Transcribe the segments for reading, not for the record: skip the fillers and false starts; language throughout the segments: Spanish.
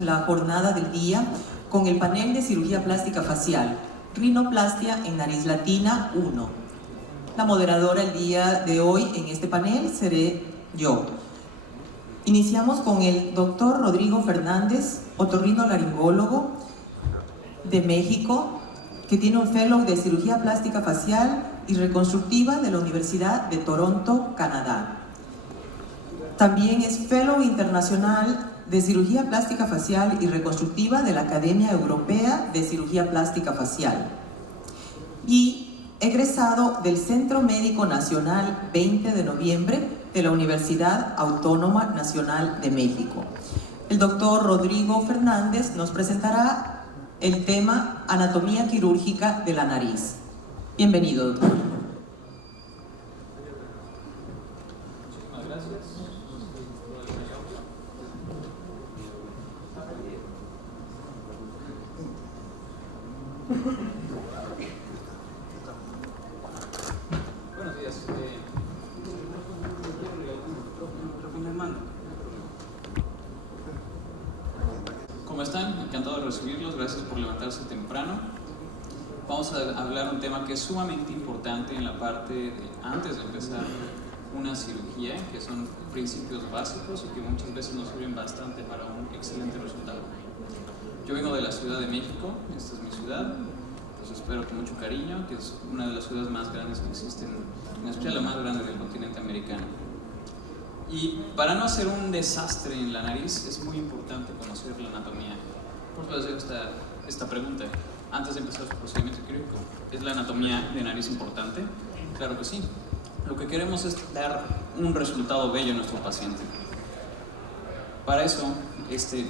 La jornada del día con el panel de cirugía plástica facial, rinoplastia en nariz latina 1. La moderadora el día de hoy en este panel seré yo. Iniciamos con el doctor Rodrigo Fernández, otorrinolaringólogo de México, que tiene un fellow de cirugía plástica facial y reconstructiva de la Universidad de Toronto, Canadá. También es fellow internacional de cirugía plástica facial y reconstructiva de la Academia Europea de Cirugía Plástica Facial y egresado del Centro Médico Nacional 20 de noviembre de la Universidad Autónoma Nacional de México. El doctor Rodrigo Fernández nos presentará el tema anatomía quirúrgica de la nariz. Bienvenido, doctor. Muchísimas gracias. Buenos días. ¿Cómo están? Encantado de recibirlos. Gracias por levantarse temprano. Vamos a hablar un tema que es sumamente importante en la parte de antes de empezar una cirugía, que son principios básicos y que muchas veces nos sirven bastante para un excelente resultado. Yo vengo de la Ciudad de México, esta es mi ciudad, los espero con mucho cariño, que es una de las ciudades más grandes que existen, en especial la más grande del continente americano. Y para no hacer un desastre en la nariz es muy importante conocer la anatomía. Por eso les hago esta pregunta, antes de empezar su procedimiento quirúrgico. ¿Es la anatomía de nariz importante? Claro que sí. Lo que queremos es dar un resultado bello a nuestro paciente. Para eso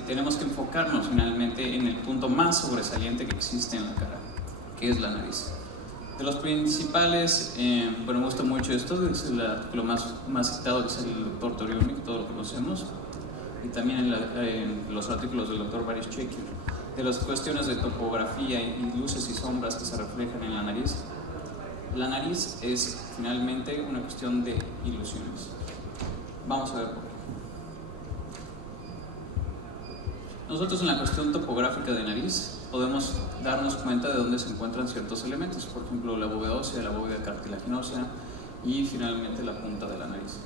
tenemos que enfocarnos finalmente en el punto más sobresaliente que existe en la cara, que es la nariz. De los principales, me gusta mucho esto, es el artículo más citado, que es el doctor Toriumi, que todos lo conocemos, y también en los artículos del doctor Varischeki, de las cuestiones de topografía y luces y sombras que se reflejan en la nariz. La nariz es finalmente una cuestión de ilusiones. Vamos a ver por qué. Nosotros en la cuestión topográfica de nariz podemos darnos cuenta de dónde se encuentran ciertos elementos, por ejemplo la bóveda ósea, la bóveda cartilaginosa y finalmente la punta de la nariz.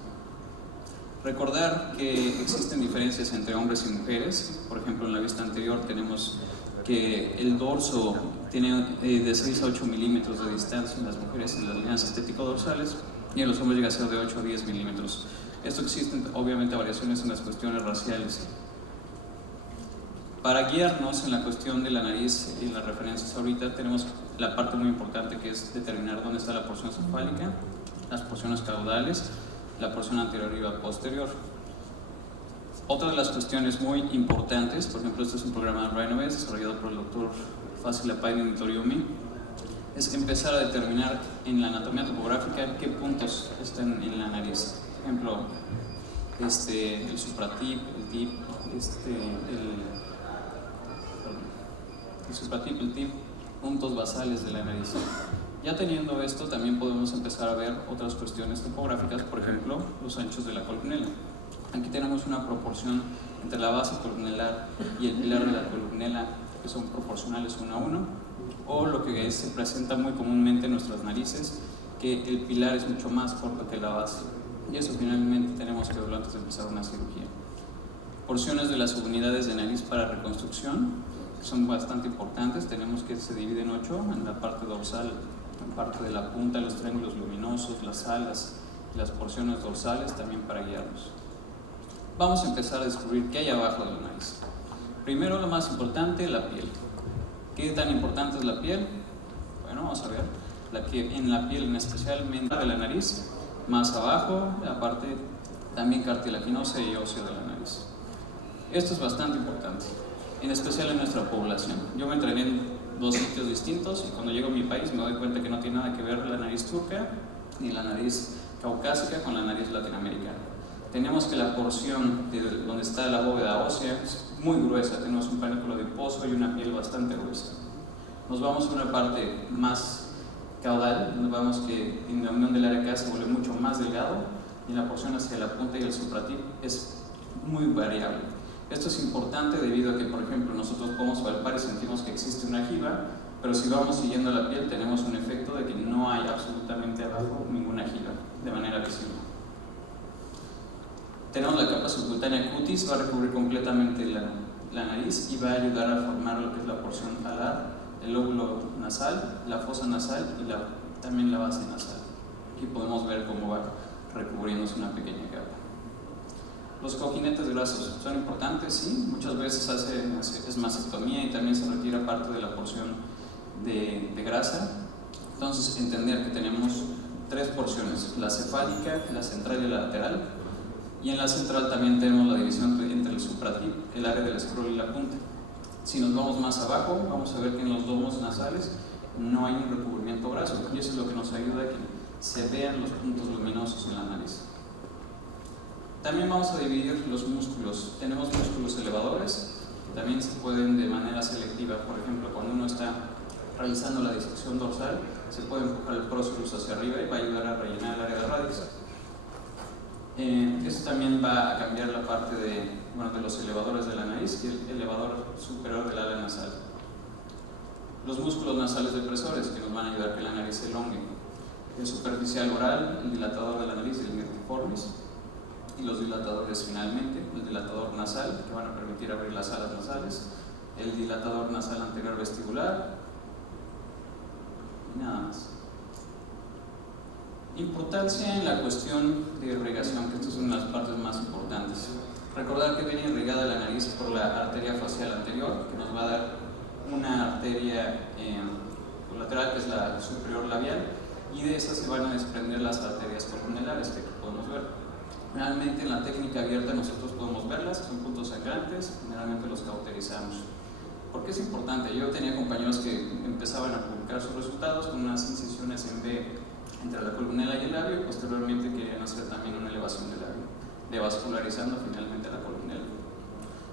Recordar que existen diferencias entre hombres y mujeres. Por ejemplo, en la vista anterior tenemos que el dorso tiene de 6 a 8 milímetros de distancia en las mujeres en las líneas estético-dorsales y en los hombres llega a ser de 8 a 10 milímetros. Esto existen obviamente variaciones en las cuestiones raciales. Para guiarnos en la cuestión de la nariz y las referencias ahorita tenemos la parte muy importante, que es determinar dónde está la porción cefálica, las porciones caudales, la porción anterior y la posterior. Otra de las cuestiones muy importantes, por ejemplo, este es un programa de Rhinovet desarrollado por el doctor Fasilapainen y Toriumi, es empezar a determinar en la anatomía topográfica qué puntos están en la nariz. Por ejemplo, el supratip, el tip, el supratip, el tip, puntos basales de la nariz. Ya teniendo esto, también podemos empezar a ver otras cuestiones topográficas, por ejemplo, los anchos de la columela. Aquí tenemos una proporción entre la base columnelar y el pilar de la columela, que son proporcionales 1 a 1, o lo que se presenta muy comúnmente en nuestras narices, que el pilar es mucho más corto que la base. Y eso finalmente tenemos que verlo antes de empezar una cirugía. Porciones de las unidades de nariz para reconstrucción, que son bastante importantes, tenemos que se divide en 8, en la parte dorsal, en parte de la punta, los triángulos luminosos, las alas y las porciones dorsales también para guiarnos. Vamos a empezar a descubrir qué hay abajo de la nariz. Primero, lo más importante, la piel. ¿Qué tan importante es la piel? Bueno, vamos a ver. En la piel, especialmente de la nariz, más abajo, la parte también cartilaginosa y ósea de la nariz. Esto es bastante importante, en especial en nuestra población. Yo me entrené en 2 sitios distintos y cuando llego a mi país me doy cuenta que no tiene nada que ver la nariz turca ni la nariz caucásica con la nariz latinoamericana. Tenemos que la porción de donde está la bóveda ósea es muy gruesa, tenemos un panículo adiposo y una piel bastante gruesa. Nos vamos a una parte más caudal, donde vemos que en la unión del área acá se vuelve mucho más delgado y en la porción hacia la punta y el supratip es muy variable. Esto es importante debido a que, por ejemplo, nosotros podemos palpar y sentimos que existe una jiba, pero si vamos siguiendo la piel tenemos un efecto de que no hay absolutamente abajo ninguna jiba de manera visible. Tenemos la capa subcutánea cutis, va a recubrir completamente la nariz y va a ayudar a formar lo que es la porción alar, el lóbulo nasal, la fosa nasal y también la base nasal. Aquí podemos ver cómo va recubriéndose una pequeña capa. Los cojinetes grasos son importantes, sí, muchas veces es mastectomía y también se retira parte de la porción de grasa. Entonces, entender que tenemos 3 porciones, la cefálica, la central y la lateral, y en la central también tenemos la división entre el supratip, el área del escroto y la punta. Si nos vamos más abajo, vamos a ver que en los domos nasales no hay un recubrimiento graso, y eso es lo que nos ayuda a que se vean los puntos luminosos en la nariz. También vamos a dividir los músculos. Tenemos músculos elevadores, que también se pueden de manera selectiva. Por ejemplo, cuando uno está realizando la disección dorsal, se puede empujar el prócerus hacia arriba y va a ayudar a rellenar el área de radius. Esto también va a cambiar la parte de los elevadores de la nariz y el elevador superior del ala nasal. Los músculos nasales depresores, que nos van a ayudar a que la nariz se elongue. El superficial oral, el dilatador de la nariz, el myrtiformis, y los dilatadores finalmente, el dilatador nasal, que van a permitir abrir las alas nasales, el dilatador nasal anterior vestibular, y nada más. Importancia en la cuestión de irrigación, que esta es una de las partes más importantes. Recordar que viene irrigada la nariz por la arteria facial anterior, que nos va a dar una arteria colateral, que es la superior labial, y de esa se van a desprender las arterias columnelares, que aquí podemos ver. Generalmente en la técnica abierta nosotros podemos verlas, son puntos sangrantes, generalmente los cauterizamos. ¿Por qué es importante? Yo tenía compañeros que empezaban a publicar sus resultados con unas incisiones en B entre la columela y el labio, y posteriormente querían hacer también una elevación del labio, devascularizando finalmente la columela.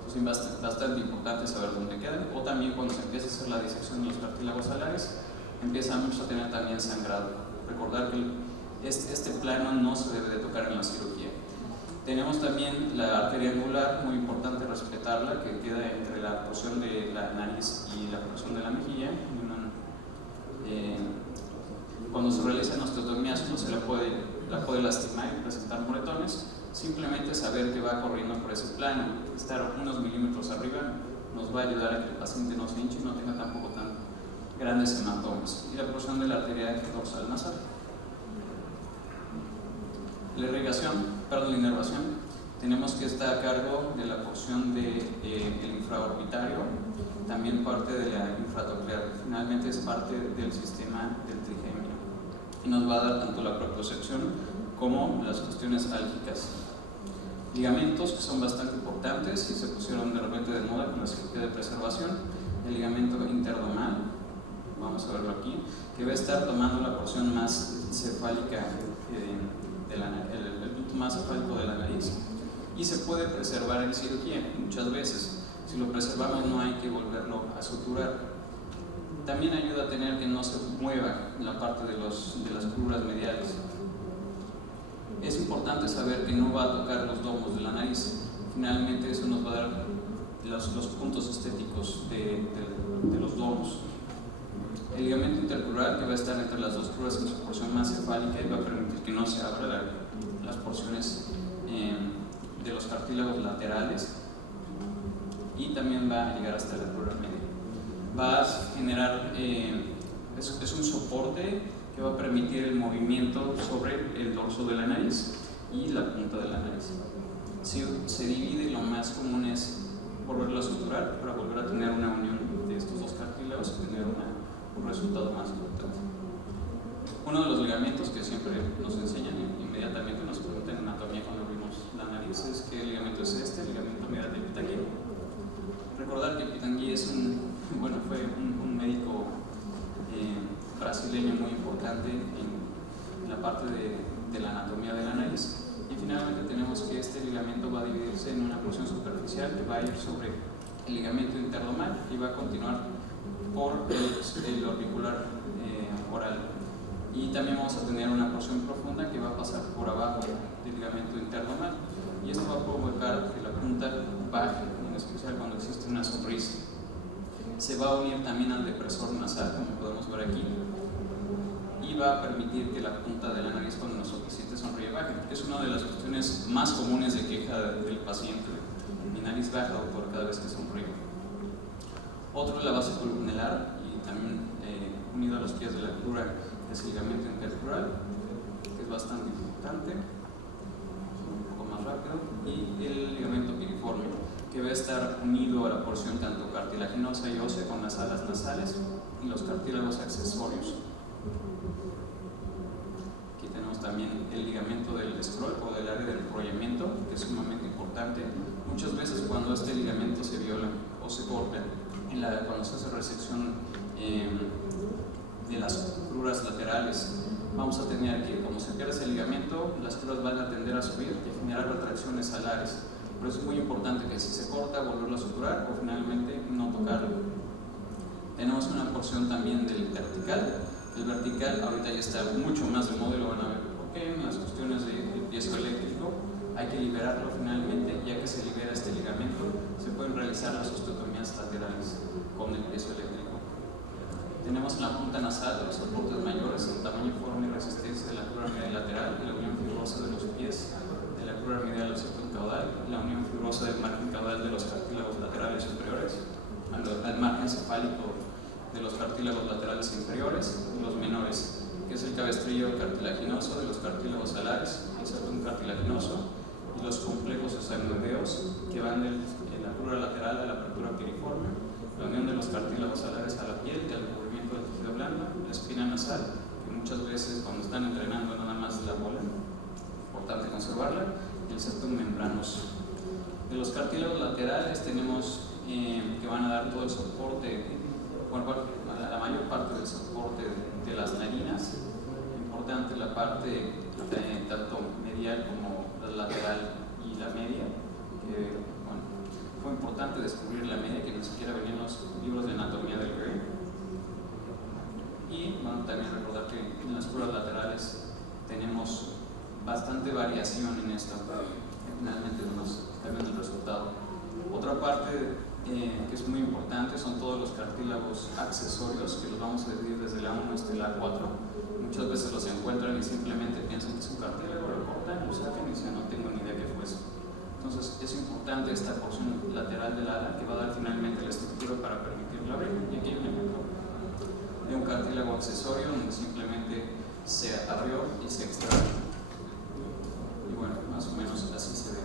Entonces es bastante importante saber dónde quedan, o también cuando se empieza a hacer la disección de los cartílagos alares, empiezan muchos a tener también sangrado. Recordar que este plano no se debe de tocar en la cirugía. Tenemos también la arteria angular, muy importante respetarla, que queda entre la porción de la nariz y la porción de la mejilla. Cuando se realizan osteotomías uno la puede lastimar y presentar moretones. Simplemente saber que va corriendo por ese plano, estar unos milímetros arriba, nos va a ayudar a que el paciente no se hinche y no tenga tampoco tan grandes hematomas. Y la porción de la arteria dorsal nasal. La inervación, tenemos que estar a cargo de la porción del infraorbitario, también parte de la infratoxear, finalmente es parte del sistema del trigemio y nos va a dar tanto la propiocepción como las cuestiones álgicas. Ligamentos que son bastante importantes y se pusieron de repente de moda con la cirugía de preservación. El ligamento interdomal, vamos a verlo aquí, que va a estar tomando la porción más cefálica el punto más cefálico de la nariz, y se puede preservar en cirugía muchas veces. Si lo preservamos no hay que volverlo a suturar. También ayuda a tener que no se mueva en la parte de las curvas mediales. Es importante saber que no va a tocar los domos de la nariz. Finalmente eso nos va a dar los puntos estéticos de los domos. El ligamento intercrural, que va a estar entre las dos curvas en su porción más cefálica, y va a permitir que no se abran las porciones de los cartílagos laterales, y también va a llegar hasta la crura media. Va a generar, es un soporte que va a permitir el movimiento sobre el dorso de la nariz y la punta de la nariz. Si se divide, lo más común es volverlo a suturar para volver a tener una unión de estos dos cartílagos y tener un resultado más importante. Uno de los ligamentos que siempre nos enseñan inmediatamente, nos preguntan en anatomía cuando abrimos la nariz, es que el ligamento es el ligamento medial de Pitangui. Recordar que Pitangui fue un médico brasileño muy importante en la parte de la anatomía de la nariz. Y finalmente tenemos que este ligamento va a dividirse en una porción superficial que va a ir sobre el ligamento interdomal y va a continuar por el orbicular oral. Y también vamos a tener una porción profunda que va a pasar por abajo del ligamento interdomal, y esto va a provocar que la punta baje en se va a unir también al depresor nasal, como podemos ver aquí, y va a permitir que la punta de la nariz cuando nuestro paciente sonríe baje. Es una de las cuestiones más comunes de queja del paciente. Mi nariz baja, doctor, cada vez que sonrío. Otro es la base columnelar y también unido a los pies de la crura es el ligamento intercrural, que es bastante importante, un poco más rápido, y el ligamento piriforme, que va a estar unido a la porción tanto cartilaginosa y ósea con las alas nasales y los cartílagos accesorios. Aquí tenemos también el ligamento del scroll o del área del enrollamiento, que es sumamente importante. Muchas veces cuando este ligamento se viola o se corta, cuando se hace resección de las cruras laterales, vamos a tener que, como se pierde ese ligamento, las cruras van a tender a subir y a generar retracciones alares. Por eso es muy importante que si se corta, volverlo a suturar o finalmente no tocarlo. Tenemos una porción también del vertical. El vertical ahorita ya está mucho más de moda y lo van a ver porque en las cuestiones del piezoeléctrico hay que liberarlo finalmente. Ya que se libera este ligamento, se pueden realizar las osteotomías laterales con el piezoeléctrico. Tenemos en la punta nasal los soportes mayores, el tamaño, forma y resistencia de la crura medial lateral y la unión fibrosa de los pies, de la crura medial al septum caudal, la unión fibrosa del margen caudal de los cartílagos laterales superiores, al margen cefálico de los cartílagos laterales inferiores y los menores, que es el cabestrillo cartilaginoso de los cartílagos alares, el septum cartilaginoso y los complejos esinoideos que van de la crura lateral a la apertura piriforme, la unión de los cartílagos alares a la piel y al recubrimiento del tejido blando, la espina nasal, que muchas veces cuando están entrenando nada más la bola, importante conservarla, y el septum membranoso. De los cartílagos laterales tenemos que van a dar todo el soporte, bueno, la mayor parte del soporte de las narinas. Importante la parte tanto medial como la lateral y la media, que bueno, fue importante descubrir la media, que ni siquiera venía en los libros de anatomía del Gray. Y bueno, también recordar que en las cruras laterales tenemos bastante variación en esto, finalmente nos cambian el resultado. Otra parte que es muy importante son todos los cartílagos accesorios, que los vamos a dividir desde la 1 hasta la 4. Muchas veces los encuentran y simplemente piensan que es un cartílago, lo cortan, lo sacan y dicen no tengo ni idea qué fue eso. Entonces es importante esta porción lateral del ala que va a dar finalmente la estructura para permitirlo abrir. Y aquí hay un ejemplo de un cartílago accesorio donde simplemente se abrió y se extrae. Y bueno, más o menos así se ve.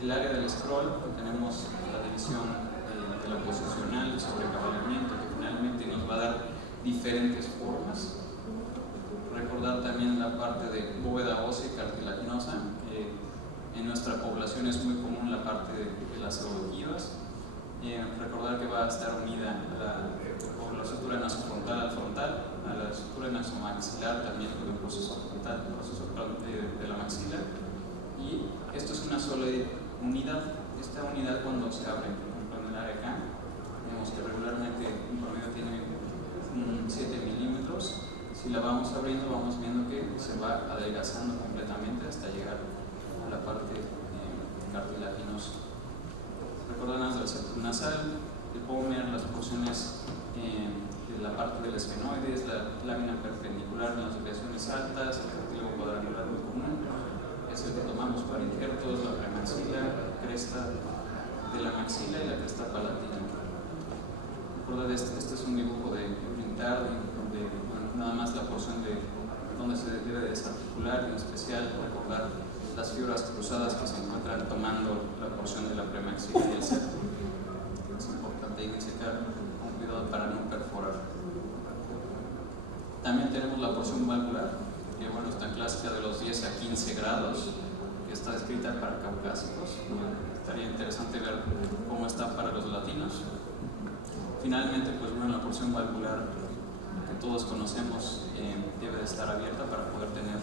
El área del scroll, tenemos la división de la posicional, el sobrecabalamiento, que finalmente nos va a dar diferentes formas. Recordar también la parte de bóveda ósea y cartilaginosa, que en nuestra población es muy común la parte de las oogivas. Recordar que va a estar unida por la sutura nasofrontal al frontal, a la sutura nasomaxilar también con el proceso frontal, el proceso de la maxila. Y esto es una sola unidad. Esta unidad cuando se abre, por ejemplo en el área acá, vemos que regularmente un promedio tiene 7 milímetros. Si la vamos abriendo, vamos viendo que se va adelgazando completamente hasta llegar a la parte cartilaginosa. Recordando el septum nasal, el pómer, las porciones de la parte del esfenoides, la lámina perpendicular en las desviaciones altas, el cartílago cuadrangular muy común, es el que tomamos para injertos, la premaxila, la cresta de la maxila y la cresta palatina. Recordad, este es un dibujo de pintar, donde nada más la porción de donde se debe desarticular, en especial recordar las fibras cruzadas que se encuentran tomando la porción de la premaxila y el septum. Es importante identificar con cuidado para no perforar. También tenemos la porción valvular, que bueno, está clásica de los 10 a 15 grados, que está descrita para caucásicos. Estaría interesante ver cómo está para los latinos. Finalmente, pues bueno, la porción valvular que todos conocemos debe de estar abierta para poder tener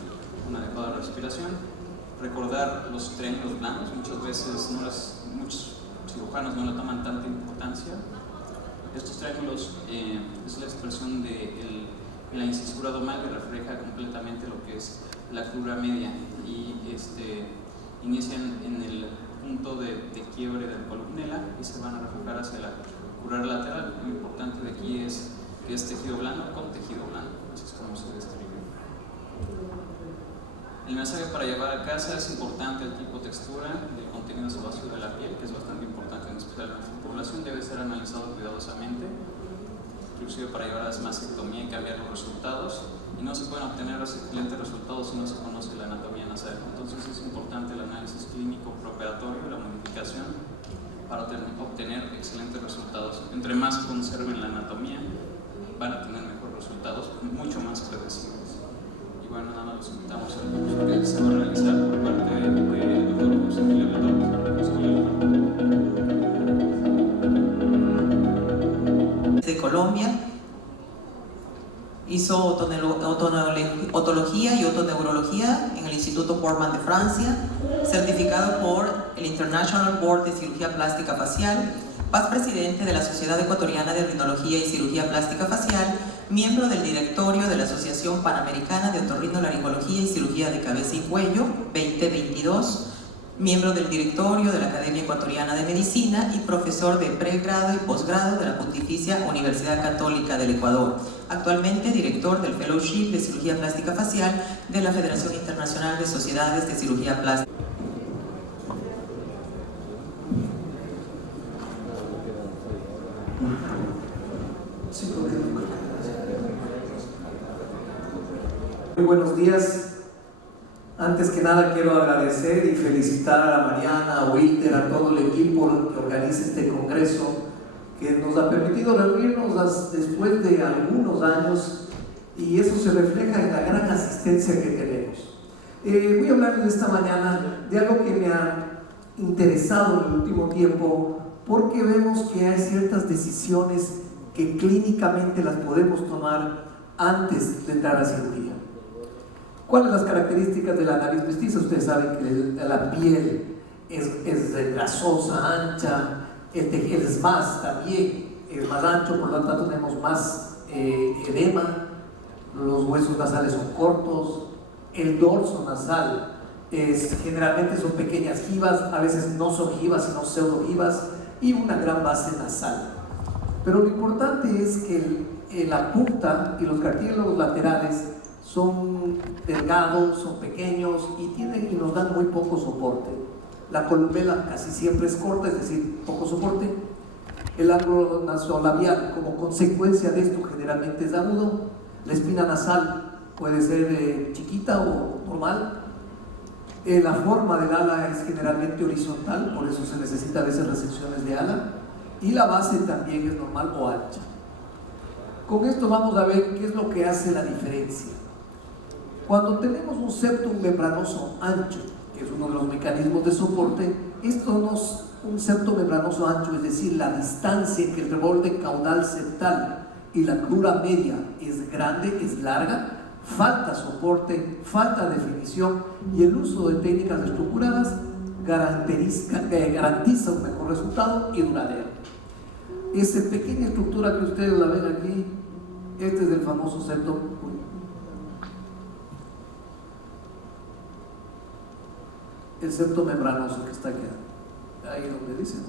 una adecuada respiración. Recordar los triángulos blandos, muchas veces muchos cirujanos no le toman tanta importancia. Estos triángulos es la expresión de la incisura domal que refleja completamente lo que es la crura media y inician en el punto de quiebre del columnela y se van a reflejar hacia la curar lateral. Lo importante de aquí es que es tejido blando con tejido blando, así es como se describe. El mensaje para llevar a casa es importante el tipo, textura y el contenido sebáceo de la piel, que es bastante importante, en especial en nuestra población. Debe ser analizado cuidadosamente, inclusive para llevar a la mastectomía y cambiar los resultados. Y no se pueden obtener excelentes resultados si no se conoce la anatomía nasal. Entonces es importante el análisis clínico preoperatorio y la modificación para obtener excelentes resultados. Entre más conserven la anatomía, van a tener mejores resultados, mucho más predecibles. Y bueno, nada más los invitamos al curso que se va a realizar por parte del doctor José Emilio de Colombia. Hizo otología y otoneurología en el Instituto Portman de Francia, certificado por el International Board de Cirugía Plástica Facial, paz presidente de la Sociedad Ecuatoriana de Rinología y Cirugía Plástica Facial, miembro del directorio de la Asociación Panamericana de Otorrinolaringología y Cirugía de Cabeza y Cuello 2022, miembro del directorio de la Academia Ecuatoriana de Medicina y profesor de pregrado y posgrado de la Pontificia Universidad Católica del Ecuador. Actualmente director del Fellowship de Cirugía Plástica Facial de la Federación Internacional de Sociedades de Cirugía Plástica. Muy buenos días. Antes que nada quiero agradecer y felicitar a Mariana, a Wilter, a todo el equipo que organiza este congreso, que nos ha permitido reunirnos después de algunos años, y eso se refleja en la gran asistencia que tenemos. Voy a hablarles esta mañana de algo que me ha interesado en el último tiempo, porque vemos que hay ciertas decisiones que clínicamente las podemos tomar antes de entrar a cirugía. ¿Cuáles son las características de la nariz mestiza? Ustedes saben que la piel es grasosa, ancha, el tejido es más también, es más ancho, por lo tanto tenemos más edema, los huesos nasales son cortos, el dorso nasal generalmente son pequeñas jivas, a veces no son jivas sino pseudojivas, y una gran base nasal. Pero lo importante es que la punta y los cartílagos laterales son delgados, son pequeños y nos dan muy poco soporte. La columela casi siempre es corta, es decir, poco soporte. El ángulo nasolabial, como consecuencia de esto, generalmente es agudo. La espina nasal puede ser chiquita o normal. La forma del ala es generalmente horizontal, por eso se necesita a veces resecciones de ala. Y la base también es normal o ancha. Con esto vamos a ver qué es lo que hace la diferencia. Cuando tenemos un septum membranoso ancho, que es uno de los mecanismos de soporte, un septum membranoso ancho, es decir, la distancia entre el borde caudal septal y la crura media es grande, es larga, falta soporte, falta definición, y el uso de técnicas estructuradas garantiza un mejor resultado y duradero. Esa pequeña estructura que ustedes la ven aquí, este es el famoso septum. El septum membranoso que está aquí, ahí donde dicen.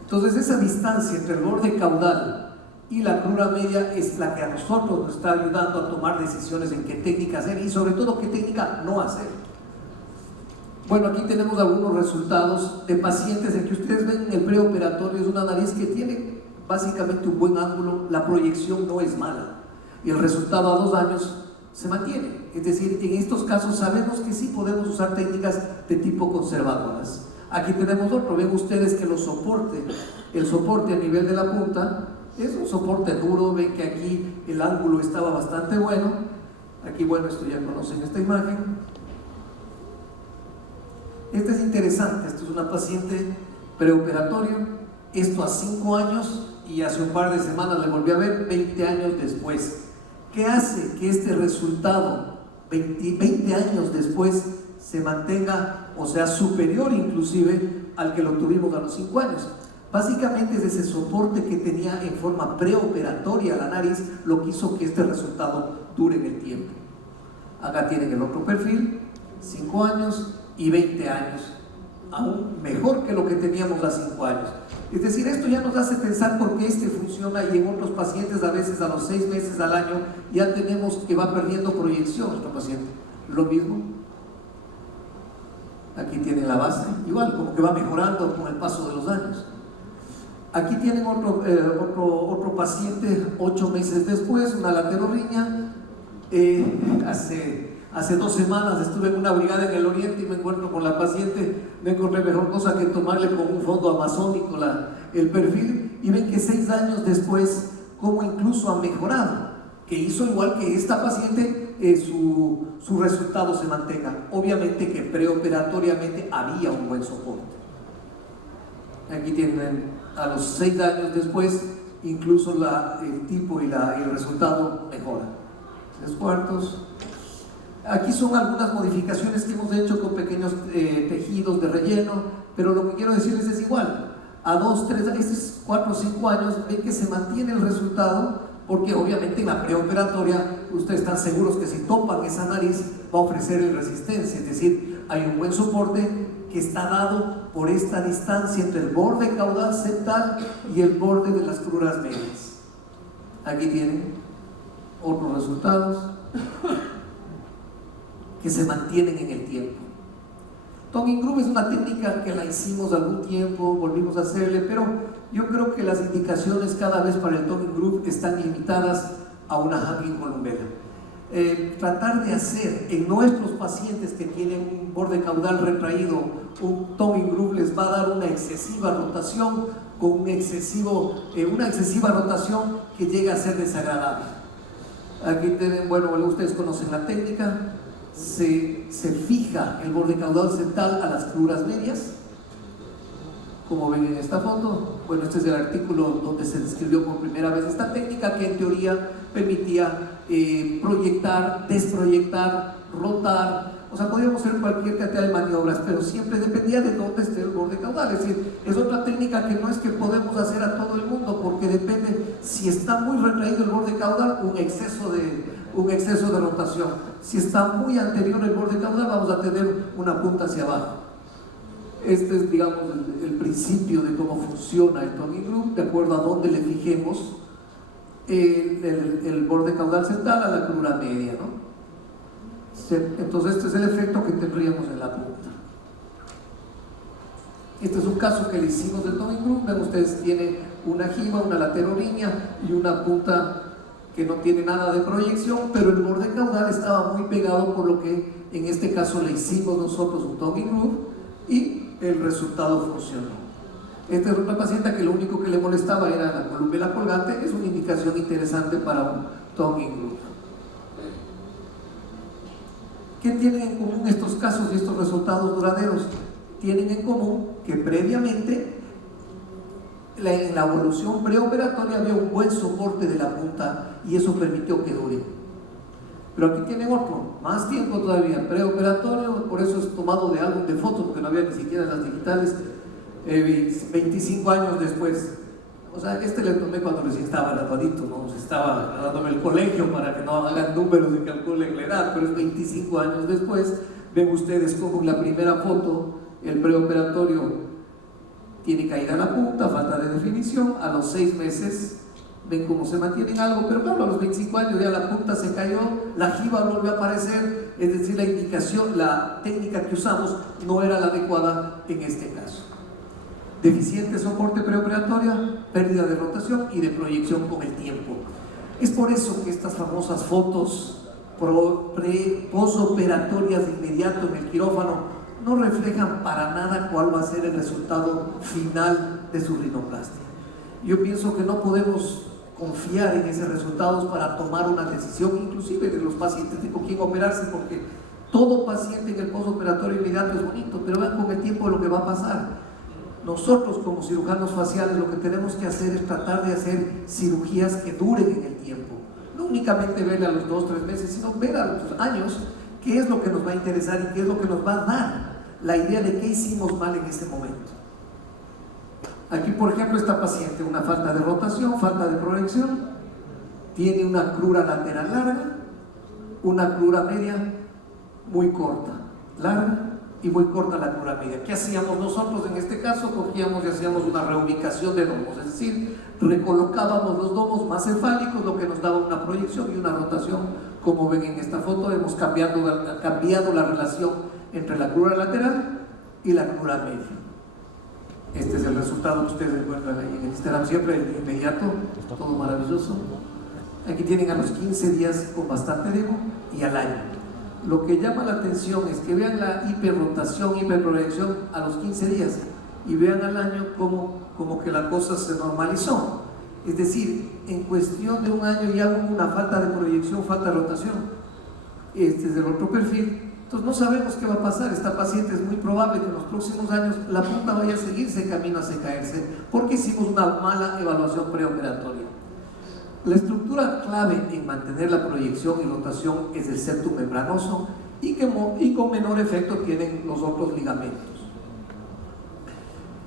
Entonces esa distancia entre el borde caudal y la crura media es la que a nosotros nos está ayudando a tomar decisiones en qué técnica hacer y sobre todo qué técnica no hacer. Bueno, aquí tenemos algunos resultados de pacientes en que ustedes ven el preoperatorio. Es una nariz que tiene básicamente un buen ángulo, la proyección no es mala y el resultado a 2 años se mantiene. Es decir, en estos casos sabemos que sí podemos usar técnicas de tipo conservadoras. Aquí tenemos otro, ven ustedes que el soporte a nivel de la punta es un soporte duro, ven que aquí el ángulo estaba bastante bueno. Aquí, bueno, esto ya conocen esta imagen. Esta es interesante, esto es una paciente preoperatorio, esto a 5 años y hace un par de semanas le volví a ver 20 años después. ¿Qué hace que este resultado 20 años después se mantenga o sea superior inclusive al que lo tuvimos a los 5 años? Básicamente es ese soporte que tenía en forma preoperatoria la nariz lo que hizo que este resultado dure en el tiempo. Acá tienen el otro perfil, 5 años y 20 años. aún mejor que lo que teníamos hace 5 años. Es decir, esto ya nos hace pensar por qué este funciona y en otros pacientes a veces a los 6 meses al año ya tenemos que va perdiendo proyección nuestro paciente. Lo mismo, aquí tienen la base, igual como que va mejorando con el paso de los años. Aquí tienen otro paciente 8 meses después, una laterorrinea. Hace 2 semanas estuve en una brigada en el oriente y me encuentro con la paciente. No encontré mejor cosa que tomarle con un fondo amazónico el perfil, y ven que 6 años después como incluso ha mejorado, que hizo igual que esta paciente, su resultado se mantenga. Obviamente que preoperatoriamente había un buen soporte. Aquí tienen a los 6 años después incluso el tipo y el resultado mejora. 3/4. Aquí son algunas modificaciones que hemos hecho con pequeños tejidos de relleno, pero lo que quiero decirles es igual. A 2, 3, 4 o 5 años ven que se mantiene el resultado, porque obviamente en la preoperatoria ustedes están seguros que si topan esa nariz va a ofrecer resistencia, es decir, hay un buen soporte que está dado por esta distancia entre el borde caudal septal y el borde de las cruras medias. Aquí tienen otros resultados que se mantienen en el tiempo. Tongue and Groove es una técnica que la hicimos algún tiempo, volvimos a hacerle, pero yo creo que las indicaciones cada vez para el Tongue and Groove están limitadas a una hanging columbella. Tratar de hacer en nuestros pacientes que tienen un borde caudal retraído un Tongue and Groove les va a dar una excesiva rotación, con una excesiva rotación que llega a ser desagradable. Aquí tienen, bueno, ustedes conocen la técnica. Se fija el borde caudal septal a las cruras medias, como ven en esta foto. Bueno, este es el artículo donde se describió por primera vez esta técnica, que en teoría permitía proyectar, desproyectar, rotar. O sea, podíamos hacer cualquier cantidad de maniobras, pero siempre dependía de dónde esté el borde caudal. Es decir, es otra técnica que no es que podemos hacer a todo el mundo, porque depende, si está muy retraído el borde caudal, un exceso de rotación. Si está muy anterior el borde caudal, vamos a tener una punta hacia abajo. Este es, digamos, el principio de cómo funciona el Tongue and Groove, de acuerdo a dónde le fijemos el borde caudal septal a la crura media, ¿no? Entonces este es el efecto que tendríamos en la punta. Este es un caso que le hicimos del Tongue and Groove. Ven ustedes, tiene una jiba, una laterorrinea y una punta que no tiene nada de proyección, pero el borde caudal estaba muy pegado, por lo que en este caso le hicimos nosotros un Tongue and Groove y el resultado funcionó. Esta es una paciente que lo único que le molestaba era la columbela colgante. Es una indicación interesante para un Tongue and Groove. ¿Qué tienen en común estos casos y estos resultados duraderos? Tienen en común que previamente en la evolución preoperatoria había un buen soporte de la punta y eso permitió que dure. Pero aquí tienen otro, más tiempo todavía, preoperatorio, por eso es tomado de álbum de fotos, porque no había ni siquiera las digitales, 25 años después. O sea, le tomé cuando recién estaba graduadito, ¿no? Estaba dándome el colegio para que no hagan números y calculen la edad, pero es 25 años después. Ven ustedes como en la primera foto, el preoperatorio tiene caída la punta, falta de definición. A los 6 meses ven cómo se mantiene en algo, pero claro, a los 25 años ya la punta se cayó, la jiba volvió a aparecer, es decir, la indicación, la técnica que usamos no era la adecuada en este caso. Deficiente soporte preoperatorio, pérdida de rotación y de proyección con el tiempo. Es por eso que estas famosas fotos posoperatorias de inmediato en el quirófano no reflejan para nada cuál va a ser el resultado final de su rinoplastia. Yo pienso que no podemos confiar en esos resultados para tomar una decisión, inclusive de los pacientes de con quién operarse, porque todo paciente en el postoperatorio inmediato es bonito, pero vean con el tiempo lo que va a pasar. Nosotros como cirujanos faciales lo que tenemos que hacer es tratar de hacer cirugías que duren en el tiempo, no únicamente verle a los 2 o 3 meses, sino ver a los años qué es lo que nos va a interesar y qué es lo que nos va a dar la idea de qué hicimos mal en ese momento. Aquí, por ejemplo, esta paciente, una falta de rotación, falta de proyección, tiene una crura lateral larga, una crura media muy corta, larga, y muy corta la altura media. ¿Qué hacíamos nosotros en este caso? Cogíamos y hacíamos una reubicación de domos, es decir, recolocábamos los domos más cefálicos, lo que nos daba una proyección y una rotación. Como ven en esta foto, hemos cambiado la relación entre la crura lateral y la crura media. Este es el resultado que ustedes encuentran ahí en el Instagram, siempre inmediato, todo maravilloso. Aquí tienen a los 15 días con bastante demo y al año. Lo que llama la atención es que vean la hiperrotación, hiperproyección a los 15 días y vean al año como que la cosa se normalizó. Es decir, en cuestión de un año ya hubo una falta de proyección, falta de rotación. Este es el otro perfil. Entonces no sabemos qué va a pasar. Esta paciente es muy probable que en los próximos años la punta vaya a seguirse camino hacia caerse porque hicimos una mala evaluación preoperatoria. La estructura clave en mantener la proyección y rotación es el septum membranoso y con menor efecto tienen los otros ligamentos.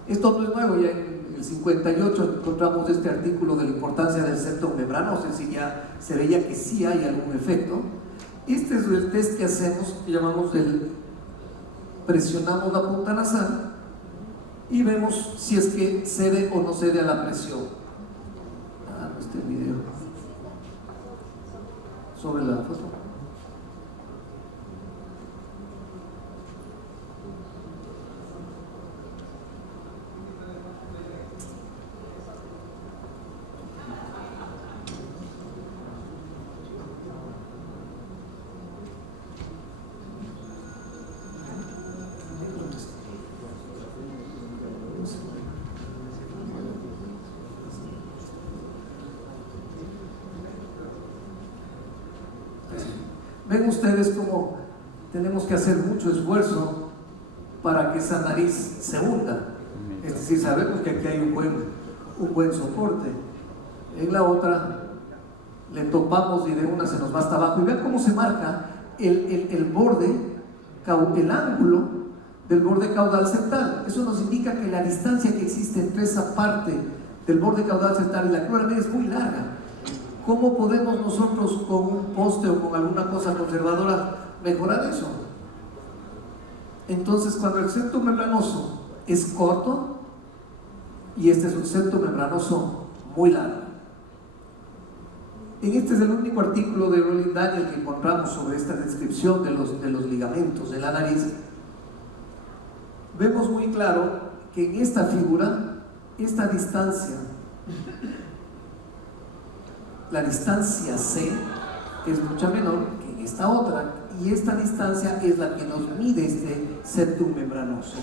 Esto no es nuevo, ya en el 58 encontramos este artículo de la importancia del septum membranoso, es decir, ya se veía que sí hay algún efecto. Este es el test que hacemos, que llamamos presionamos la punta nasal y vemos si es que cede o no cede a la presión. Este video sobre la foto. Ven ustedes cómo tenemos que hacer mucho esfuerzo para que esa nariz se hunda. Es decir, sabemos que aquí hay un buen soporte. En la otra le topamos y de una se nos va hasta abajo. Y vean cómo se marca el borde, el ángulo del borde caudal septal. Eso nos indica que la distancia que existe entre esa parte del borde caudal septal y la crura media es muy larga. ¿Cómo podemos nosotros con un poste o con alguna cosa conservadora mejorar eso? Entonces, cuando el septum membranoso es corto y este es un septum membranoso muy largo. Este es el único artículo de Rolling Daniel que encontramos sobre esta descripción de los ligamentos de la nariz. Vemos muy claro que en esta figura, esta distancia, la distancia C es mucho menor que en esta otra, y esta distancia es la que nos mide este septum membranoso.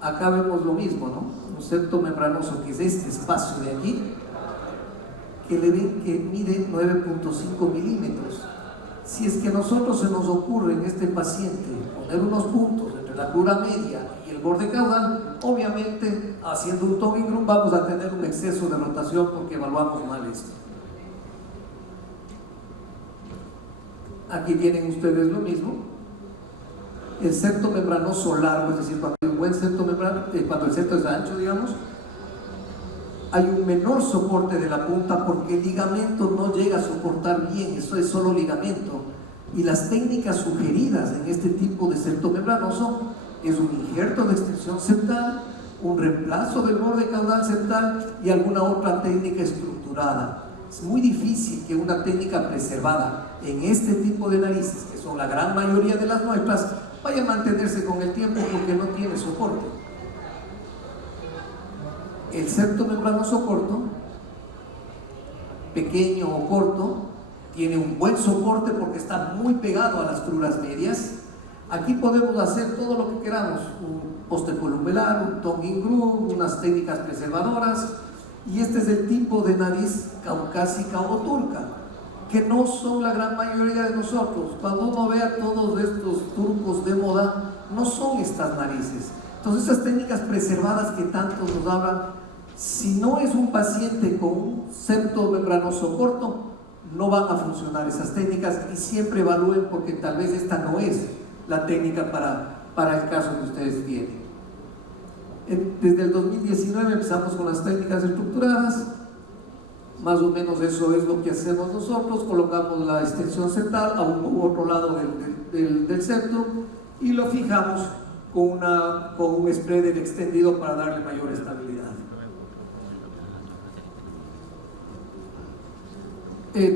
Acá vemos lo mismo, ¿no? Un septum membranoso que es este espacio de aquí, que le ven que mide 9.5 milímetros. Si es que a nosotros se nos ocurre en este paciente poner unos puntos entre la crura media y el borde caudal, obviamente haciendo un Tobin Group vamos a tener un exceso de rotación porque evaluamos mal esto. Aquí tienen ustedes lo mismo. El septo membranoso largo, es decir, cuando hay un buen septo membranoso, cuando el septo es ancho, digamos, hay un menor soporte de la punta porque el ligamento no llega a soportar bien, eso es solo ligamento. Y las técnicas sugeridas en este tipo de septo membranoso es un injerto de extensión septal, un reemplazo del borde caudal septal y alguna otra técnica estructurada. Es muy difícil que una técnica preservada en este tipo de narices, que son la gran mayoría de las nuestras, vaya a mantenerse con el tiempo porque no tiene soporte. El septo membranoso corto, pequeño o corto, tiene un buen soporte porque está muy pegado a las cruras medias. Aquí podemos hacer todo lo que queramos, un poste columbelar, un tongue groove, unas técnicas preservadoras, y este es el tipo de nariz caucásica o turca, que no son la gran mayoría de nosotros. Cuando uno ve a todos estos turcos de moda, no son estas narices. Entonces estas técnicas preservadas que tanto nos hablan, si no es un paciente con un septo membranoso corto, no van a funcionar esas técnicas, y siempre evalúen porque tal vez esta no es la técnica para el caso que ustedes tienen. Desde el 2019 empezamos con las técnicas estructuradas, más o menos eso es lo que hacemos nosotros. Colocamos la extensión septal a un u otro lado del septo y lo fijamos con un spreader extendido para darle mayor estabilidad.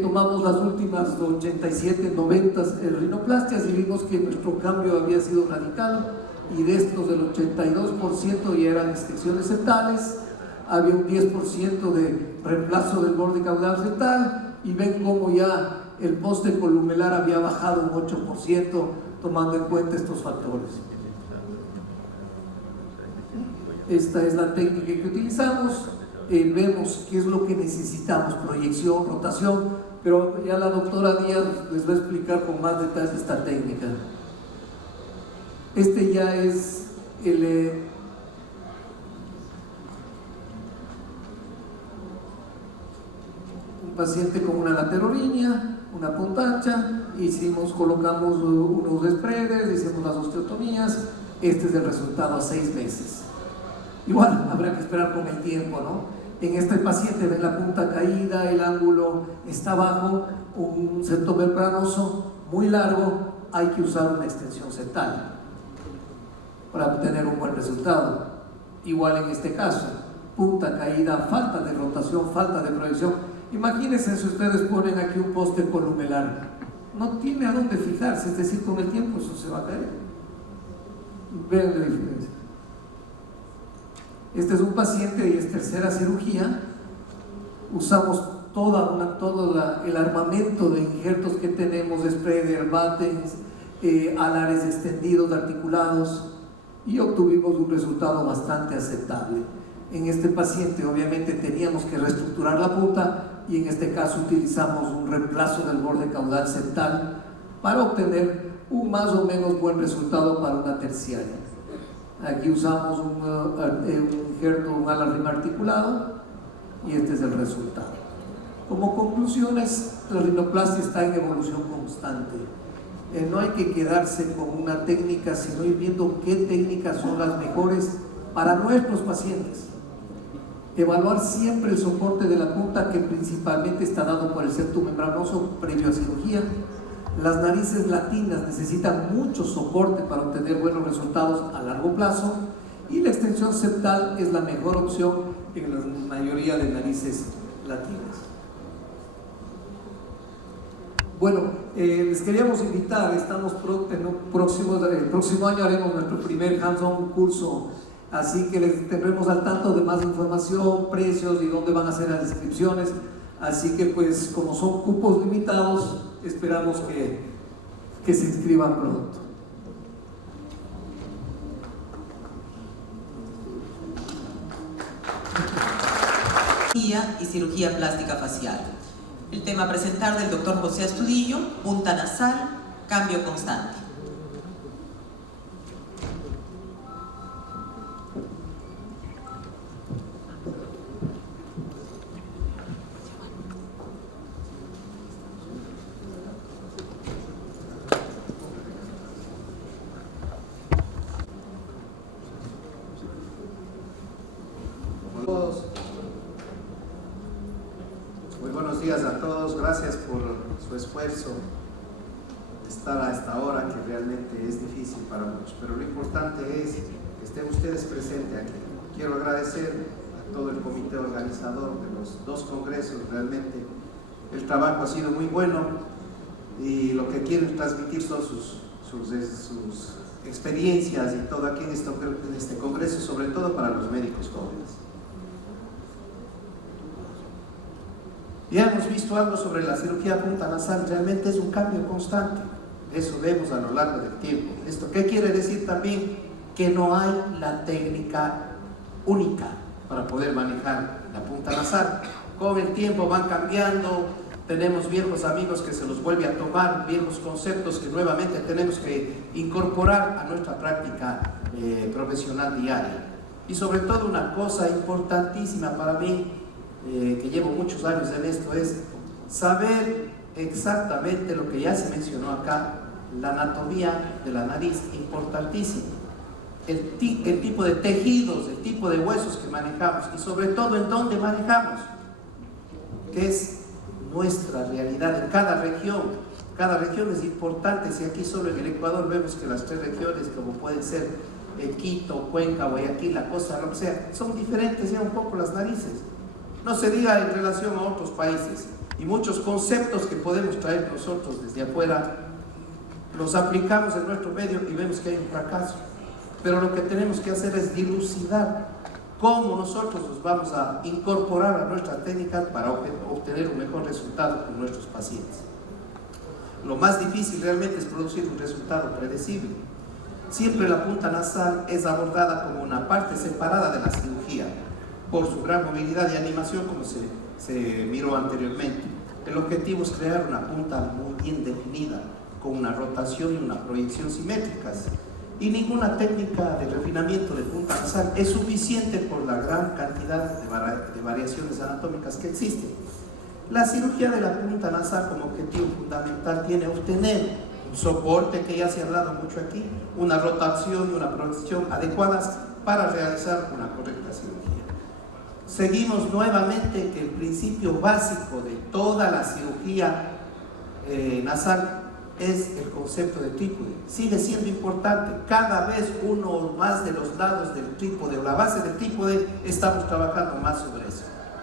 Tomamos las últimas 87, 90 rinoplastias y vimos que nuestro cambio había sido radical, y de estos del 82% ya eran extensiones septales, había un 10% de reemplazo del borde caudal septal, y ven cómo ya el poste columelar había bajado un 8% tomando en cuenta estos factores. Esta es la técnica que utilizamos. Vemos qué es lo que necesitamos: proyección, rotación, pero ya la doctora Díaz les va a explicar con más detalles esta técnica. Este ya es un paciente con una laterorrhea, una punta ancha, colocamos unos spreaders, hicimos las osteotomías. Este es el resultado a 6 meses. Igual habrá que esperar con el tiempo, ¿no? En este paciente ven la punta caída, el ángulo está bajo, un septo membranoso muy largo, hay que usar una extensión septal para obtener un buen resultado. Igual en este caso, punta caída, falta de rotación, falta de proyección. Imagínense si ustedes ponen aquí un poste columelar, no tiene a dónde fijarse, es decir, con el tiempo eso se va a caer. Vean la diferencia. Este es un paciente y es tercera cirugía. Usamos todo el armamento de injertos que tenemos, spreader, battens, alares extendidos, articulados, y obtuvimos un resultado bastante aceptable. En este paciente obviamente teníamos que reestructurar la punta, y en este caso utilizamos un reemplazo del borde caudal septal para obtener un más o menos buen resultado para una terciaria. Aquí usamos un injerto, un ala rima articulado, y este es el resultado. Como conclusiones, la rinoplastia está en evolución constante. No hay que quedarse con una técnica, sino ir viendo qué técnicas son las mejores para nuestros pacientes. Evaluar siempre el soporte de la punta, que principalmente está dado por el septo membranoso previo a cirugía. Las narices latinas necesitan mucho soporte para obtener buenos resultados a largo plazo, y la extensión septal es la mejor opción en la mayoría de narices latinas. Bueno, les queríamos invitar, estamos el próximo año haremos nuestro primer hands-on curso, así que les tendremos al tanto de más información, precios y dónde van a ser las inscripciones. Así que pues, como son cupos limitados, esperamos que se inscriban pronto. Y cirugía plástica facial. El tema a presentar del Dr. José Astudillo: punta nasal, cambio constante. Muy buenos días a todos, gracias por su esfuerzo de estar a esta hora, que realmente es difícil para muchos, pero lo importante es que estén ustedes presentes aquí. Quiero agradecer a todo el comité organizador de los 2 congresos. Realmente el trabajo ha sido muy bueno, y lo que quieren transmitir son sus experiencias y todo aquí en este congreso, sobre todo para los médicos jóvenes. Ya hemos visto algo sobre la cirugía punta nasal. Realmente es un cambio constante, eso vemos a lo largo del tiempo. ¿Esto qué quiere decir también? Que no hay la técnica única para poder manejar la punta nasal. Con el tiempo van cambiando, tenemos viejos amigos que se los vuelve a tomar, viejos conceptos que nuevamente tenemos que incorporar a nuestra práctica profesional diaria. Y sobre todo, una cosa importantísima para mí, que llevo muchos años en esto, es saber exactamente lo que ya se mencionó acá, la anatomía de la nariz, importantísimo. El tipo de tejidos, el tipo de huesos que manejamos, y sobre todo en dónde manejamos, que es nuestra realidad en cada región. Cada región es importante. Si aquí solo en el Ecuador vemos que las 3 regiones, como pueden ser Quito, Cuenca, Guayaquil, la costa, lo que sea, son diferentes ya un poco las narices. No se diga en relación a otros países. Y muchos conceptos que podemos traer nosotros desde afuera, los aplicamos en nuestro medio y vemos que hay un fracaso. Pero lo que tenemos que hacer es dilucidar cómo nosotros nos vamos a incorporar a nuestra técnica para obtener un mejor resultado con nuestros pacientes. Lo más difícil realmente es producir un resultado predecible. Siempre la punta nasal es abordada como una parte separada de la cirugía, por su gran movilidad y animación, como se miró anteriormente. El objetivo es crear una punta muy bien definida, con una rotación y una proyección simétricas. Y ninguna técnica de refinamiento de punta nasal es suficiente por la gran cantidad de variaciones anatómicas que existen. La cirugía de la punta nasal como objetivo fundamental tiene obtener un soporte, que ya se ha hablado mucho aquí, una rotación y una proyección adecuadas para realizar una correcta cirugía. Seguimos nuevamente que el principio básico de toda la cirugía nasal es el concepto de trípode. Sigue siendo importante. Cada vez uno o más de los lados del trípode o la base del trípode estamos trabajando más sobre eso,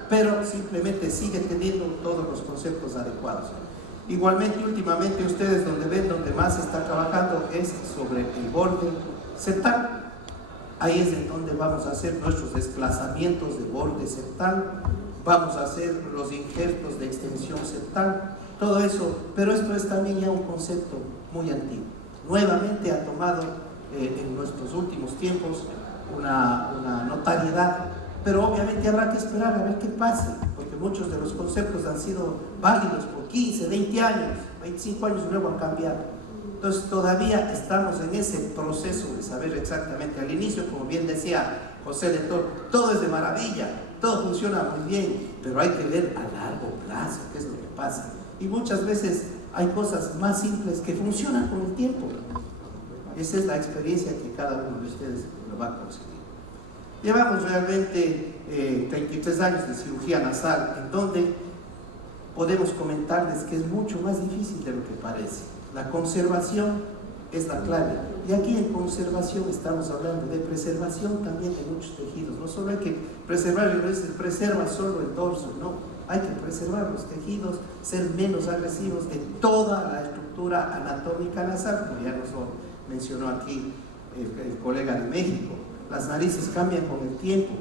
pero simplemente sigue teniendo todos los conceptos adecuados. Igualmente, últimamente ustedes donde más se está trabajando es sobre el borde septal. Ahí es en donde vamos a hacer nuestros desplazamientos de borde septal, vamos a hacer los injertos de extensión septal, todo eso, pero esto es también ya un concepto muy antiguo. Nuevamente ha tomado en nuestros últimos tiempos una notariedad, pero obviamente habrá que esperar a ver qué pase, porque muchos de los conceptos han sido válidos por 15, 20 años, 25 años y luego han cambiado. Entonces todavía estamos en ese proceso de saber exactamente. Al inicio, como bien decía José Lector, todo es de maravilla, todo funciona muy bien, pero hay que ver a largo plazo qué es lo que pasa. Y muchas veces hay cosas más simples que funcionan con el tiempo. Esa es la experiencia que cada uno de ustedes lo va a conseguir. Llevamos realmente 33 años de cirugía nasal, en donde podemos comentarles que es mucho más difícil de lo que parece. La conservación es la clave. Y aquí en conservación estamos hablando de preservación también de muchos tejidos. No solo hay que preservar, no se preserva solo el dorso, no. Hay que preservar los tejidos, ser menos agresivos de toda la estructura anatómica nasal, como ya nos lo mencionó aquí el colega de México. Las narices cambian con el tiempo.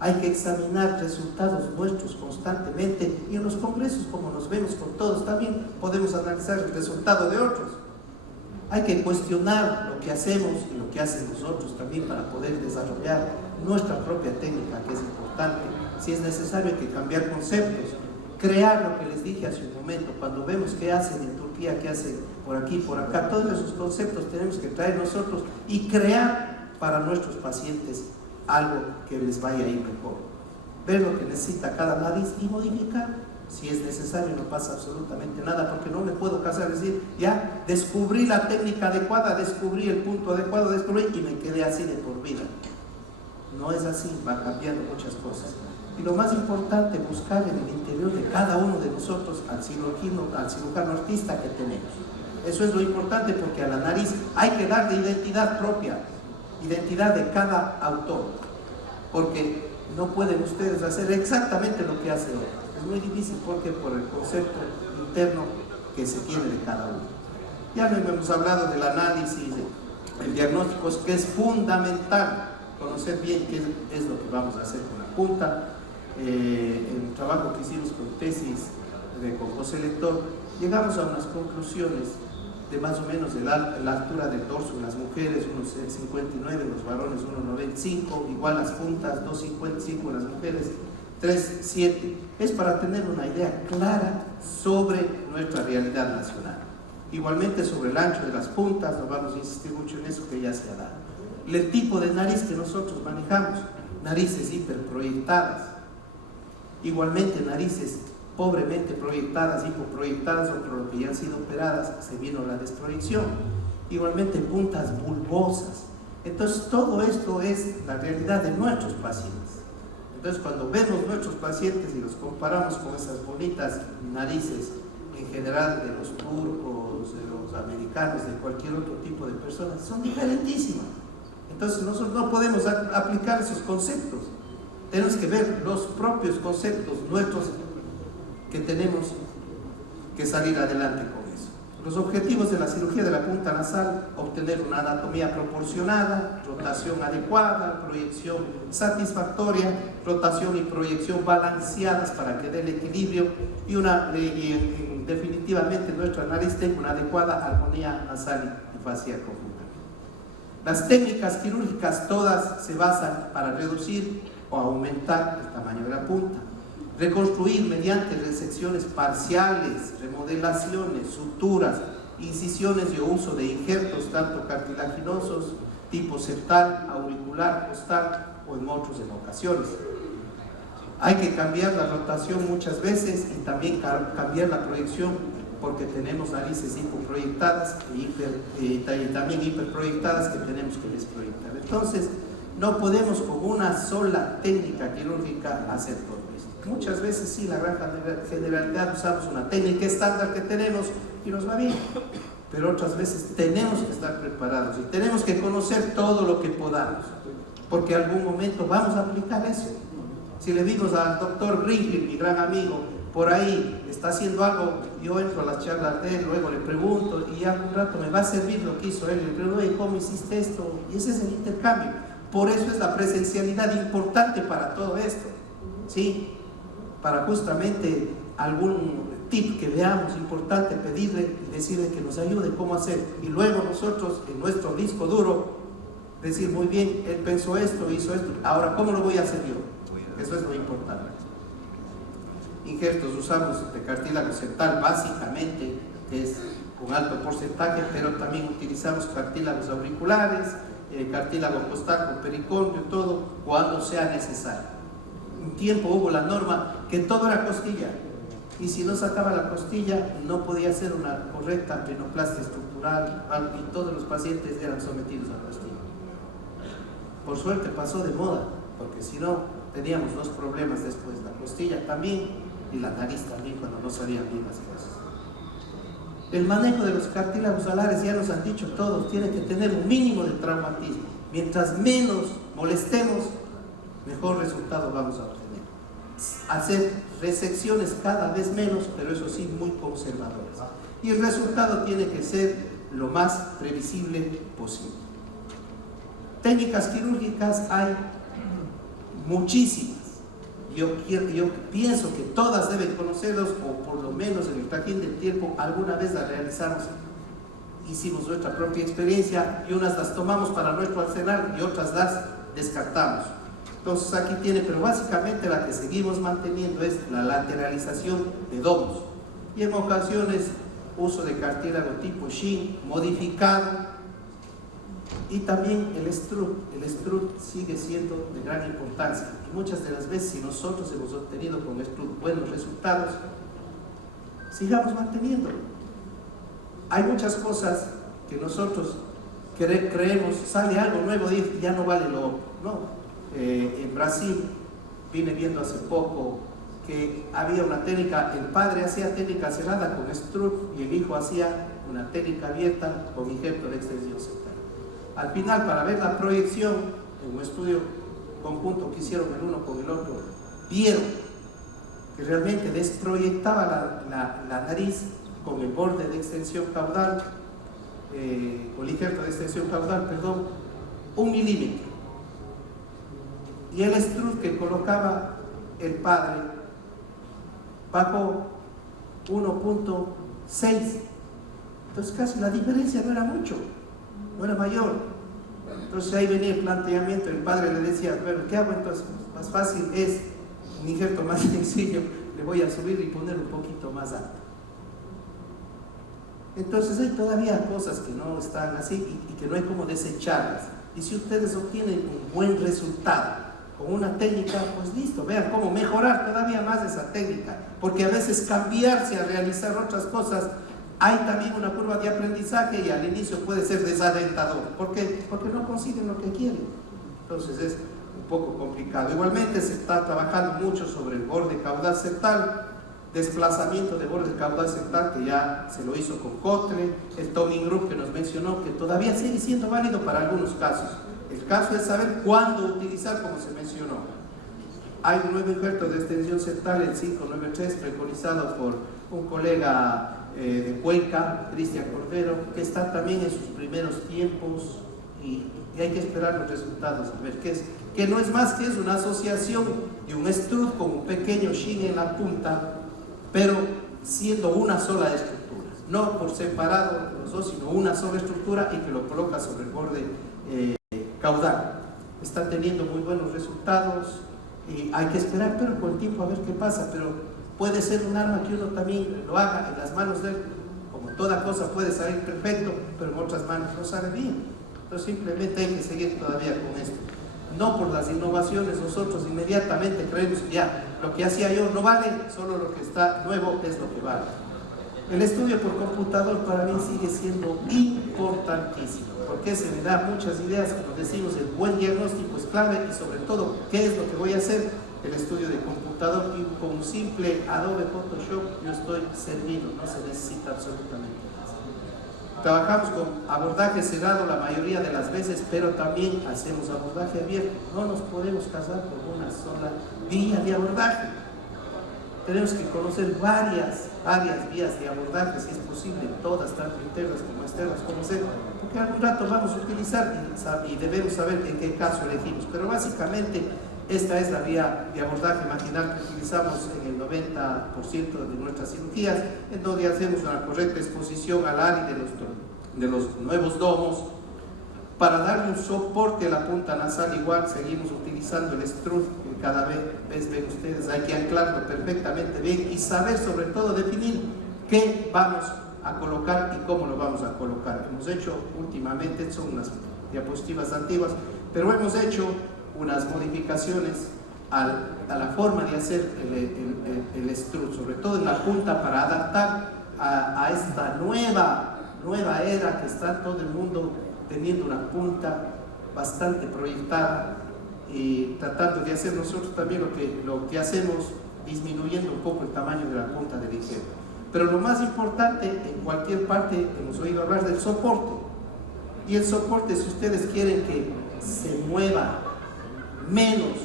Hay que examinar resultados nuestros constantemente, y en los congresos, como nos vemos con todos, también podemos analizar el resultado de otros. Hay que cuestionar lo que hacemos y lo que hacen nosotros también para poder desarrollar nuestra propia técnica, que es importante. Si es necesario, hay que cambiar conceptos, crear lo que les dije hace un momento. Cuando vemos qué hacen en Turquía, qué hacen por aquí, por acá, todos esos conceptos tenemos que traer nosotros y crear para nuestros pacientes algo que les vaya a ir mejor. Ver lo que necesita cada nariz y modificar. Si es necesario, no pasa absolutamente nada, porque no me puedo casar y decir, ya descubrí la técnica adecuada, descubrí el punto adecuado, y me quedé así de por vida. No es así, va cambiando muchas cosas. Y lo más importante, buscar en el interior de cada uno de nosotros al cirujano artista que tenemos. Eso es lo importante, porque a la nariz hay que darle identidad propia, identidad de cada autor, porque no pueden ustedes hacer exactamente lo que hace otro. Es muy difícil, porque por el concepto interno que se tiene de cada uno. Ya hemos hablado del análisis, el diagnóstico, que es fundamental conocer bien qué es lo que vamos a hacer con la punta. En el trabajo que hicimos con tesis con José Lector, llegamos a unas conclusiones de más o menos de la altura del dorso en las mujeres, 1,59, en los varones 1,95, igual las puntas 2,55 en las mujeres, 3,7. Es para tener una idea clara sobre nuestra realidad nacional. Igualmente sobre el ancho de las puntas, no vamos a insistir mucho en eso, que ya se ha dado. El tipo de nariz que nosotros manejamos, narices hiperproyectadas, igualmente narices pobremente proyectadas, hipoproyectadas, o por lo que ya han sido operadas, se vino la desproyección. Igualmente puntas bulbosas. Entonces todo esto es la realidad de nuestros pacientes. Entonces cuando vemos nuestros pacientes y los comparamos con esas bonitas narices en general de los turcos, europeos, de los americanos, de cualquier otro tipo de personas, son diferentísimas. Entonces nosotros no podemos aplicar esos conceptos. Tenemos que ver los propios conceptos nuestros que tenemos que salir adelante con eso. Los objetivos de la cirugía de la punta nasal: obtener una anatomía proporcionada, rotación adecuada, proyección satisfactoria, rotación y proyección balanceadas para que dé el equilibrio y definitivamente nuestra nariz tenga una adecuada armonía nasal y facial conjunta. Las técnicas quirúrgicas todas se basan para reducir o aumentar el tamaño de la punta, reconstruir mediante resecciones parciales, remodelaciones, suturas, incisiones y uso de injertos tanto cartilaginosos tipo septal, auricular, costal o en otros en ocasiones. Hay que cambiar la rotación muchas veces y también cambiar la proyección, porque tenemos narices hipoproyectadas y también hiperproyectadas que tenemos que desproyectar. Entonces, no podemos con una sola técnica quirúrgica hacer todo esto. Muchas veces sí, la gran generalidad usamos una técnica estándar que tenemos y nos va bien, pero otras veces tenemos que estar preparados y tenemos que conocer todo lo que podamos, porque en algún momento vamos a aplicar eso. Si le vimos al doctor Greenfield, mi gran amigo, por ahí está haciendo algo, yo entro a las charlas de él, luego le pregunto y ya un rato me va a servir lo que hizo él, le pregunto: ¿cómo hiciste esto? Y ese es el intercambio. Por eso es la presencialidad importante para todo esto, ¿sí? Para justamente algún tip que veamos importante, pedirle y decirle que nos ayude cómo hacer, y luego nosotros en nuestro disco duro decir: muy bien, él pensó esto, hizo esto, ahora ¿cómo lo voy a hacer yo? Eso es lo importante. Injertos usamos de cartílago septal básicamente, es con alto porcentaje, pero también utilizamos cartílagos auriculares, cartílago costal con pericordio, todo cuando sea necesario. Un tiempo hubo la norma que todo era costilla, y si no sacaba la costilla no podía hacer una correcta rinoplastia estructural, y todos los pacientes eran sometidos a costilla. Por suerte pasó de moda, porque si no teníamos dos problemas después: la costilla también y la nariz también, cuando no salían bien las cosas. El manejo de los cartílagos alares, ya nos han dicho todos, tiene que tener un mínimo de traumatismo. Mientras menos molestemos, mejor resultado vamos a obtener. Hacer resecciones cada vez menos, pero eso sí, muy conservadoras. Y el resultado tiene que ser lo más previsible posible. Técnicas quirúrgicas hay muchísimas. Yo pienso que todas deben conocerlos, o por lo menos en el trajín del tiempo alguna vez las realizamos. Hicimos nuestra propia experiencia y unas las tomamos para nuestro arsenal y otras las descartamos. Entonces aquí tiene, pero básicamente la que seguimos manteniendo es la lateralización de domos, y en ocasiones uso de cartílago tipo Shin modificado, y también el strut. El strut sigue siendo de gran importancia, y muchas de las veces, si nosotros hemos obtenido con strut buenos resultados, sigamos manteniéndolo. Hay muchas cosas que nosotros creemos, sale algo nuevo y ya no vale lo otro, ¿no? En Brasil vine viendo hace poco que había una técnica, el padre hacía técnica cerrada con strut y el hijo hacía una técnica abierta con injerto de extensión septal. Al final, para ver la proyección, en un estudio conjunto que hicieron el uno con el otro, vieron que realmente desproyectaba la nariz con el borde de extensión caudal, con el injerto de extensión caudal, perdón, 1 milímetro. Y el strut que colocaba el padre bajó 1.6. Entonces casi la diferencia no era mucho, no era mayor. Entonces ahí venía el planteamiento, el padre le decía: bueno, ¿qué hago entonces? Más fácil es un injerto más sencillo, le voy a subir y poner un poquito más alto. Entonces hay todavía cosas que no están así y que no hay como desecharlas. Y si ustedes obtienen un buen resultado con una técnica, pues listo, vean cómo mejorar todavía más esa técnica, porque a veces cambiarse a realizar otras cosas, hay también una curva de aprendizaje y al inicio puede ser desalentador, porque no consiguen lo que quieren. Entonces es un poco complicado. Igualmente se está trabajando mucho sobre el borde caudal septal, desplazamiento de borde caudal septal, que ya se lo hizo con Kotle, el Toming Group que nos mencionó, que todavía sigue siendo válido para algunos casos. El caso es saber cuándo utilizar, como se mencionó. Hay un nuevo injerto de extensión septal, el 593, preconizado por un colega de Cuenca, Cristian Cordero, que está también en sus primeros tiempos y hay que esperar los resultados, a ver qué es, que no es más que es una asociación de un extrude con un pequeño shin en la punta, pero siendo una sola estructura, no por separado los dos, sino una sola estructura y que lo coloca sobre el borde caudal. Está teniendo muy buenos resultados y hay que esperar, pero con el tiempo a ver qué pasa, pero puede ser un arma que uno también lo haga en las manos de él. Como toda cosa puede salir perfecto, pero en otras manos no sale bien. Entonces simplemente hay que seguir todavía con esto. No por las innovaciones, nosotros inmediatamente creemos que ya lo que hacía yo no vale, solo lo que está nuevo es lo que vale. El estudio por computador para mí sigue siendo importantísimo, porque se me da muchas ideas, como decimos, el buen diagnóstico es clave y sobre todo, ¿qué es lo que voy a hacer? El estudio de computador, y con un simple Adobe Photoshop yo estoy servido, no se necesita absolutamente más. Trabajamos con abordaje cerrado la mayoría de las veces, pero también hacemos abordaje abierto. No nos podemos casar con una sola vía de abordaje. Tenemos que conocer varias vías de abordaje, si es posible, todas, tanto internas como externas, como sea, porque algún rato vamos a utilizar y debemos saber en qué caso elegimos. Pero básicamente esta es la vía de abordaje marginal que utilizamos en el 90% de nuestras cirugías, en donde hacemos una correcta exposición al ARI de los nuevos domos. Para darle un soporte a la punta nasal, igual seguimos utilizando el extrude, que cada vez ven ustedes, hay que anclarlo perfectamente bien y saber, sobre todo, definir qué vamos a colocar y cómo lo vamos a colocar. Hemos hecho últimamente, son unas diapositivas antiguas, pero hemos hecho unas modificaciones a la forma de hacer el extrude, sobre todo en la punta, para adaptar a esta nueva era que está todo el mundo teniendo una punta bastante proyectada y tratando de hacer nosotros también lo que hacemos, disminuyendo un poco el tamaño de la punta del injerto. Pero lo más importante, en cualquier parte hemos oído hablar del soporte, y el soporte, si ustedes quieren que se mueva menos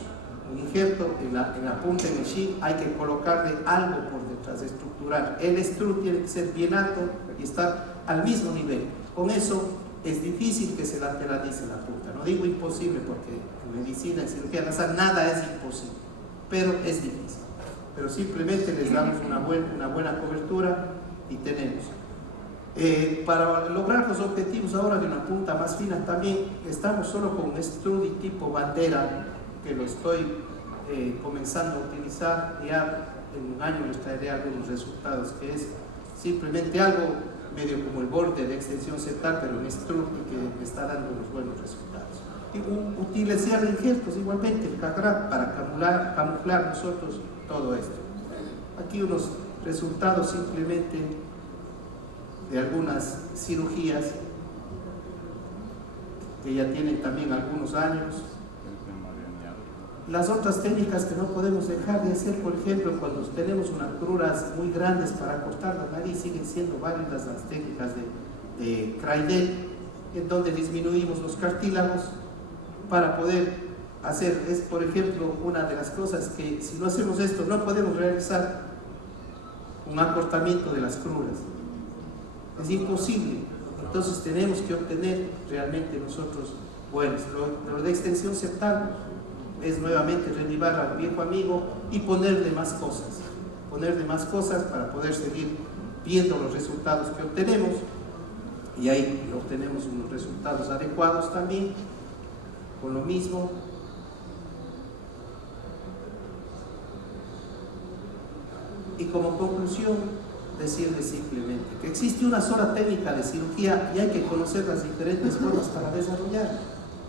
un injerto en la punta, en el shin, hay que colocarle algo por detrás, estructural. El extrude tiene que ser bien alto y estar al mismo nivel. Con eso es difícil que se lateralice la punta. No digo imposible, porque en medicina, en cirugía nasal, nada es imposible, pero es difícil. Pero simplemente les damos una buena cobertura y tenemos. Para lograr los objetivos ahora de una punta más fina, también estamos solo con un extrude tipo bandera, que lo estoy comenzando a utilizar. Ya en un año les traeré algunos resultados, que es simplemente algo medio como el borde de extensión septal, pero en extrude, que me está dando unos buenos resultados. Y utilizar injertos igualmente, el CACRAP, para camuflar nosotros todo esto. Aquí unos resultados simplemente de algunas cirugías que ya tienen también algunos años. Las otras técnicas que no podemos dejar de hacer, por ejemplo, cuando tenemos unas cruras muy grandes para cortar la nariz, siguen siendo válidas las técnicas de Kreidel, en donde disminuimos los cartílagos para poder hacer, es por ejemplo una de las cosas que, si no hacemos esto, no podemos realizar un acortamiento de las cruras, es imposible. Entonces tenemos que obtener realmente nosotros, bueno, lo de extensión septal es nuevamente revivar al viejo amigo y ponerle más cosas para poder seguir viendo los resultados que obtenemos, y ahí obtenemos unos resultados adecuados también con lo mismo. Y como conclusión, decirles simplemente que existe una sola técnica de cirugía y hay que conocer las diferentes formas para desarrollar.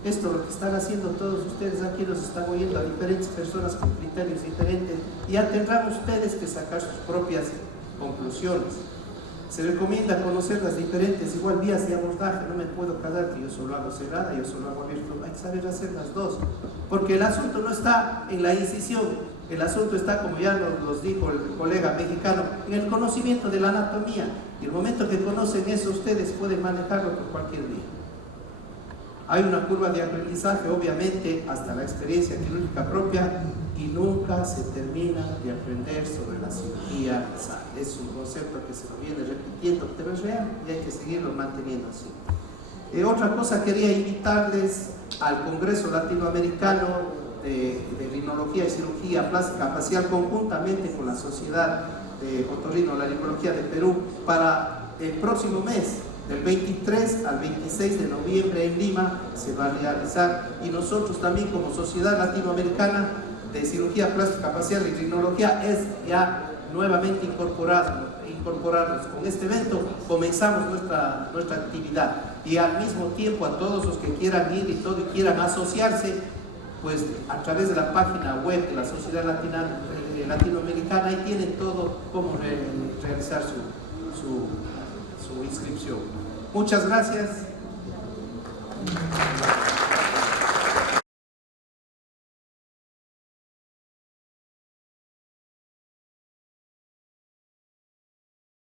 Esto lo que están haciendo todos ustedes aquí, los están oyendo a diferentes personas con criterios diferentes, y ya tendrán ustedes que sacar sus propias conclusiones. Se recomienda conocer las diferentes igual vías de abordaje. No me puedo quedar que yo solo hago cerrada, yo solo hago abierto. Hay que saber hacer las dos, porque el asunto no está en la incisión, el asunto está, como ya nos dijo el colega mexicano, en el conocimiento de la anatomía. Y el momento que conocen eso, ustedes pueden manejarlo por cualquier vía. Hay una curva de aprendizaje, obviamente, hasta la experiencia quirúrgica propia, y nunca se termina de aprender sobre la cirugía nasal. Es un concepto que se lo viene repitiendo, pero es real y hay que seguirlo manteniendo así. Otra cosa, quería invitarles al Congreso Latinoamericano de Rinología y Cirugía Plástica Facial, conjuntamente con la Sociedad de Otorrinolaringología de Perú, para el próximo mes, del 23 al 26 de noviembre en Lima, se va a realizar, y nosotros también como Sociedad Latinoamericana de Cirugía Plástica Facial y Rinología es ya nuevamente incorporarnos. Con este evento comenzamos nuestra actividad, y al mismo tiempo a todos los que quieran ir y quieran asociarse, pues a través de la página web de la Sociedad Latinoamericana, ahí tienen todo cómo realizar su inscripción. Muchas gracias.